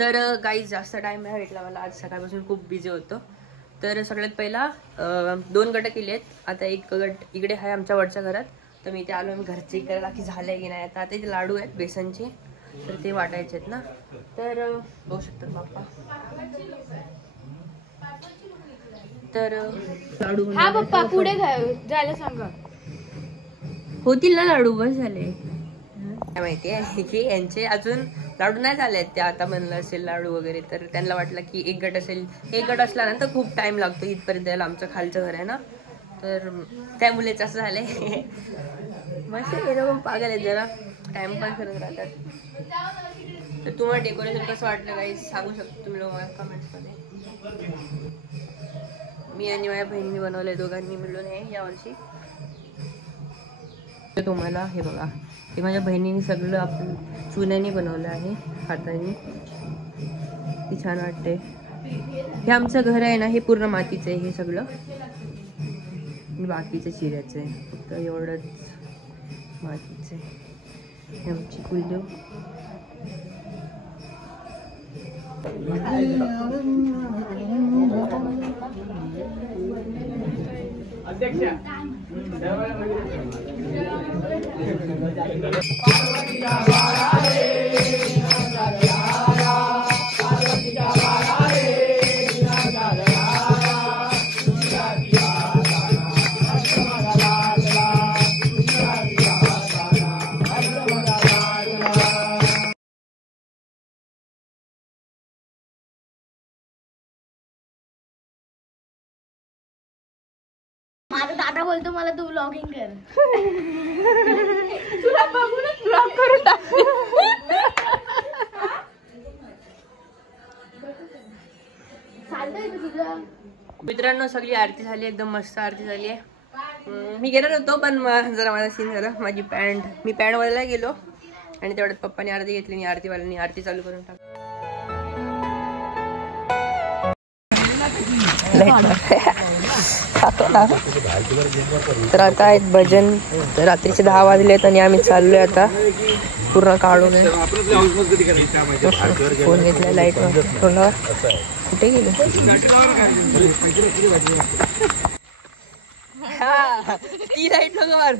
तर गाईज जास्त टाइम नाही भेटला मला, आज सकाळपासून खूप बिझी होतो. तर सगळ्यात पहिला 2 गट केले आहेत. आता एक गट इकडे आहे आमच्या वरच्या घरात, तर मी इथे आलो. मी घर चेक करायला की झालंय की नाही. आता ते लाडू आहेत बेसनचे, तर ते वाटायचे आहेत ना. तर बघू शकतात बाप्पा. तर लाडू हा पप्पा पुढे जायला सांगा. होतील ना लाडू, बस झाले. काय माहिती आहे की यांचे अजून लाडू नाही झाले आहेत. ते आता बनलं असेल लाडू वगैरे, तर त्यांना वाटलं की एक गट असेल. एक गट असला ना तर खूप टाइम लागतो इथपर्यंत यायला. आमचं खालचं घर आहे ना, तर त्यामुळेच असं झालंय. मस्त केलं, पण पागल आहे जरा, टाइम पण करत राहतात. तर तुम्हाला डेकोरेशन कसं वाटलं काही सांगू शकतो तुम्ही लोक मला कमेंट्समध्ये. मी आणि माझ्या बहिणीने बनवलंय, दोघांनी मिळून आहे यावर्षी. तुम्हाला हे बघा, हे माझ्या बहिणीने सगळं आपण चुन्याने बनवलं आहे, हाताने. ती छान वाटते. हे आमचं घर आहे ना, हे पूर्ण मातीचं आहे हे सगळं. बाकीचं चिऱ्याचं आहे, फक्त एवढंच मातीचं आहे. हे आमची कुलदेव. माझा दादा बोलतो मला तू व्लॉगिंग कर. तुला बघूनच व्लॉग करून टाक. चालतंय तुझं. मित्रांनो सगळी आरती झाली, एकदम मस्त आरती झाली आहे. मी गेलो नव्हतो, पण जरा माझा सीन झाला. माझी पॅन्ट, मी पॅन्टवाल्याला गेलो आणि तेवढ्यात पप्पानी आरती घेतली आणि आरतीवाल्यांनी आरती चालू करून टाकली. तर आता आहेत भजन. रात्रीचे 10 वाजलेत आणि आम्ही चाललोय आता पूर्ण काढून. फोन घेतलाय लाईट थोडा. कुठे गेले? ती लाईट नको मार,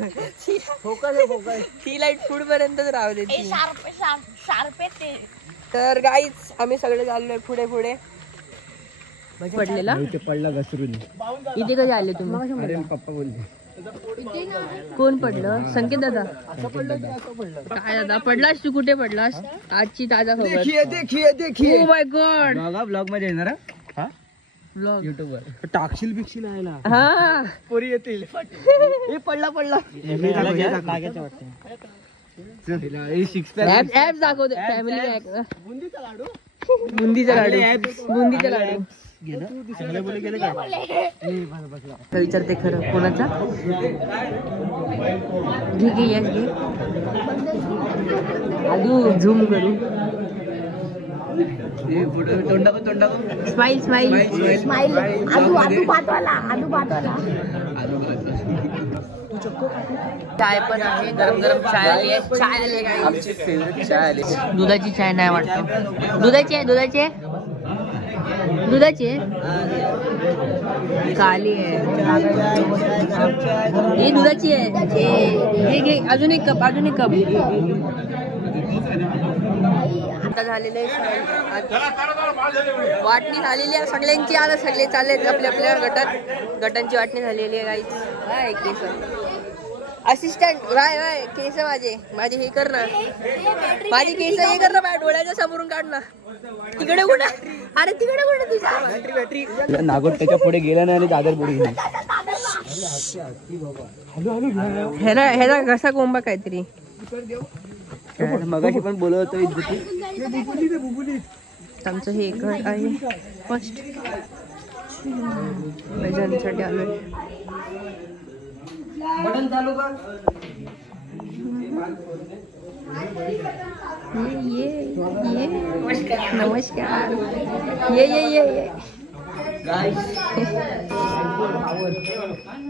ती लाईट पुढ पर्यंतच राहू दे. तर गाईच आम्ही सगळे चाललोय पुढे पुढे. पडलेला पडला घसरून. इथे कधी आले तुम्ही? पप्पा बोलले. कोण पडलं? संकेत दादा. काय दादा पडलास तू? कुठे पडलास? आजची ताजा खबर. देखिए ओ माय गॉड. ब्लॉग मध्ये येणार हा ब्लॉग युट्यूब वर टाकशील बिकशील आहे ना. हा पोरी येतील. हे पडला ऍप दाखवते. Family pack. बुंदीचा लाडू. बुंदीचा लाडू विचारते खरं कोणाचा? घे घे यश घे. आलू झूम करू. Smile smile smile. आदू पाठवाला. चाय पण आहे, गरम गरम चाय आली आहे. चाय आली आहे, आमची फेवरेट चाय आली. दुधाची चाय नाही वाटतं. दुधाची आहे, दुधाची आहे, दुधाची आहे. काली आहे ही, दुधाची आहे. घे अजून एक कप, अजून एक कप. आता झालेले वाटणी झालेली आहे सगळ्यांची. आता सगळे चालले आपल्या आपल्या गटांची वाटणी झालेली आहे. गाईच काय केस असिस्टंट वाय वाय केस माझे हे कर ना. माझी केस हे कर ना, माझ्या डोळ्याच्या समोरून काढ ना. तिकडे कुठे? अरे तिकडे कुठे तुझ्या बॅटरी? नागोट्याच्या पुढे गेला नाही आणि दादर पुढे गेला. ह्याला कसा कोंबा काहीतरी मगाशी पण बोलत होतो. आमचं हे घर आहे फर्स्ट भजनसाठी आलोय. बटन चालू का? ये नमस्कार. ये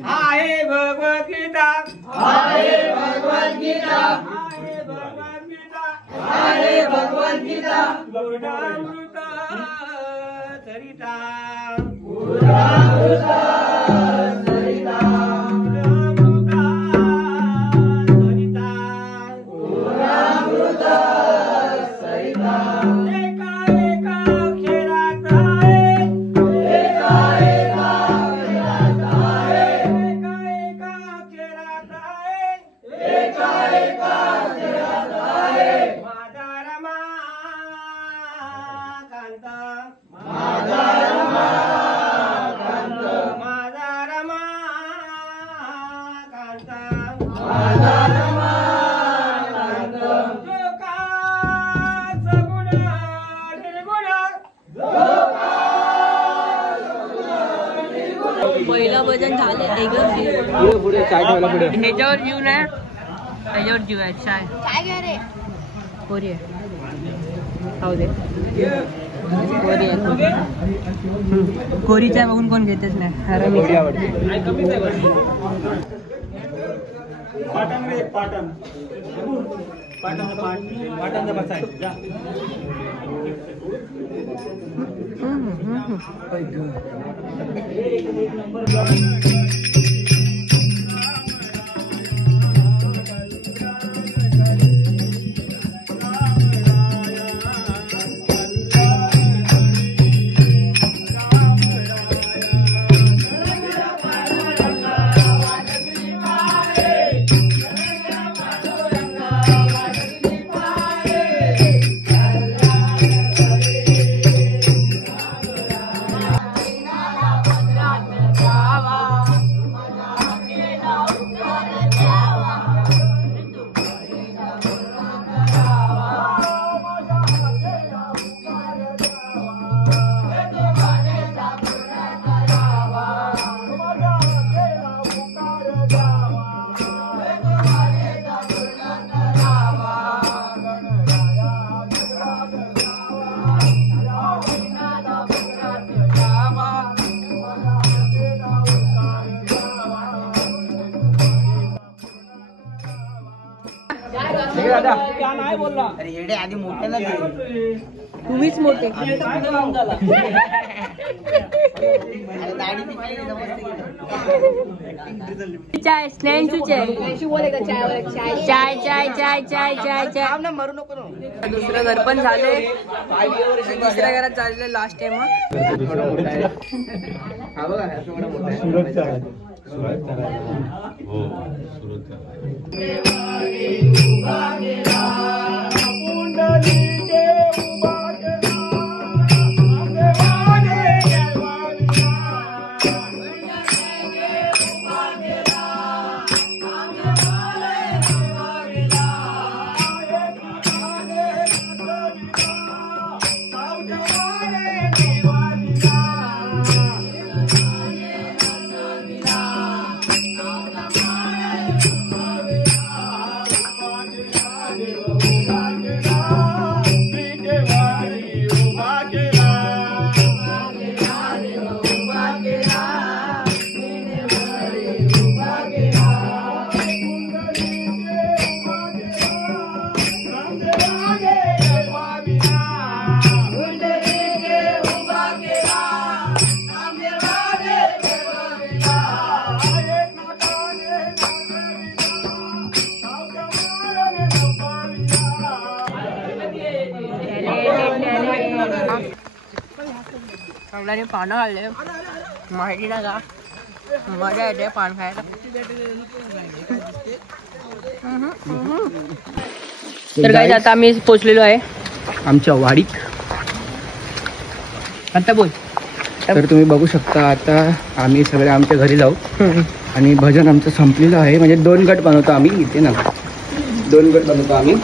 आहे भगवत गीता, आहे भगवत गीता, आहे भगवत गीता, पहिलं भजन झालं पुढे चाय ठेवला पुढे. ह्याच्यावर जीव नाही ह्याच्यावर जीव आहे चाय काय घ्या रे कोरी आहे खाऊ दे कोरी आहे कोरी चाय बघून कोण घेतच नाही हरामी पुढे आवडते. अरे येडे आधी मोठ्याला दे. तुम्हीच मोठे चाय स्नॅक्स चाय चाय चाय चाय चाय चाय मरू नको ना. दुसरं घर पण झाले तिसऱ्या घरात चालले लास्ट टाइम चांगल्याने पानं आले माहिती ना का मजा येते पान खायला. तर काय आता आम्ही पोचलेलो आहे आमच्या वाडीत. आता बोल. तर तुम्ही बघू शकता आता आम्ही सगळे आमच्या घरी जाऊ आणि भजन आमचं संपलेलं आहे. म्हणजे 2 गट बनवतो आम्ही इथे ना 2 गट बनवतो आम्ही.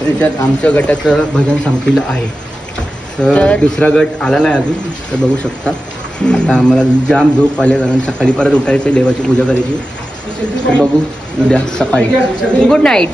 त्याच्यात आमच्या गटाचं भजन संपलेलं आहे. तर दुसरा गट आला नाही अजून. तर बघू शकता आता आम्हाला जाम झोप आले कारण सकाळी परत उठायचं देवाची पूजा करायची. तर बघू उद्या सकाळी. Good night.